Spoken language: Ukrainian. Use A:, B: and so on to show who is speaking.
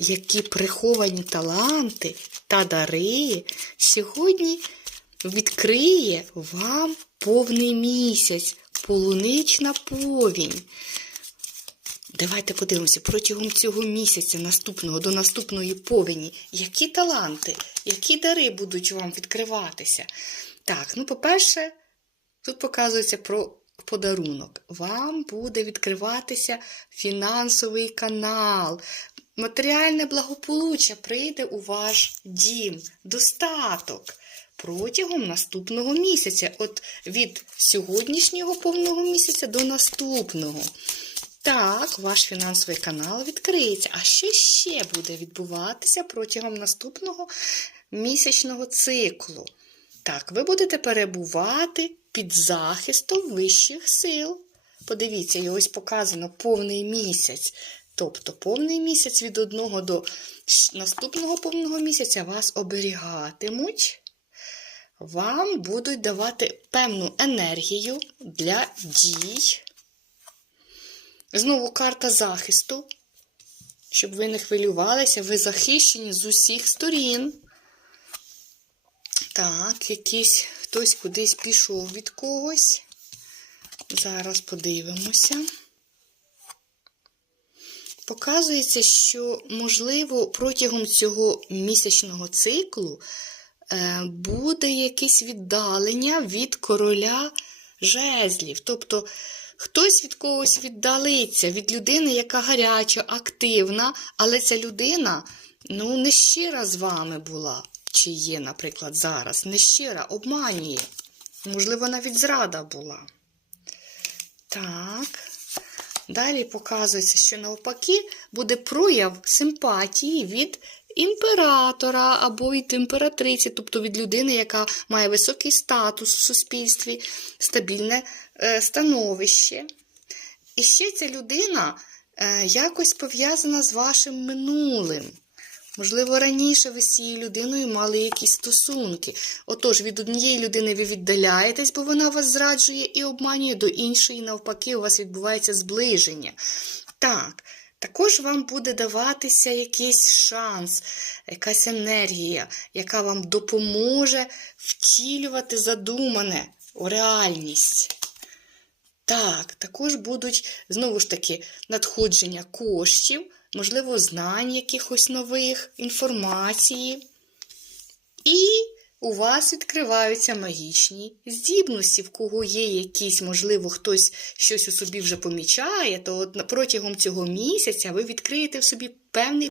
A: які приховані таланти та дари сьогодні відкриє вам повний місяць, полунична повінь. Давайте подивимося протягом цього місяця наступного до наступної повені, які таланти, які дари будуть вам відкриватися. Так, ну, по-перше, тут показується про подарунок. Вам буде відкриватися фінансовий канал. Матеріальне благополуччя прийде у ваш дім, достаток протягом наступного місяця, от від сьогоднішнього повного місяця до наступного. Так, ваш фінансовий канал відкриється. А що ще буде відбуватися протягом наступного місячного циклу? Так, ви будете перебувати під захистом вищих сил. Подивіться, і ось показано повний місяць. Тобто повний місяць від одного до наступного повного місяця вас оберігатимуть. Вам будуть давати певну енергію для дій. Знову карта захисту. Щоб ви не хвилювалися, ви захищені з усіх сторін. Так, якийсь хтось кудись пішов від когось. Зараз подивимося. Показується, що, можливо, протягом цього місячного циклу е, буде якесь віддалення від короля жезлів. Тобто, хтось від когось віддалиться, від людини, яка гаряча, активна, але ця людина ну, не щира з вами була, чи є, наприклад, зараз, не щира, обманює. Можливо, навіть зрада була. Так. Далі показується, що навпаки буде прояв симпатії від імператора або від імператриці, тобто від людини, яка має високий статус в суспільстві, стабільне е, становище. І ще ця людина е, якось пов'язана з вашим минулим. Можливо, раніше ви з цією людиною мали якісь стосунки. Отож, від однієї людини ви віддаляєтесь, бо вона вас зраджує і обманює, до іншої, навпаки, у вас відбувається зближення. Так, також вам буде даватися якийсь шанс, якась енергія, яка вам допоможе втілювати задумане у реальність. Так, також будуть, знову ж таки, надходження коштів, можливо, знань якихось нових, інформації. І у вас відкриваються магічні здібності, в кого є якісь, можливо, хтось щось у собі вже помічає, то от протягом цього місяця ви відкриєте в собі певний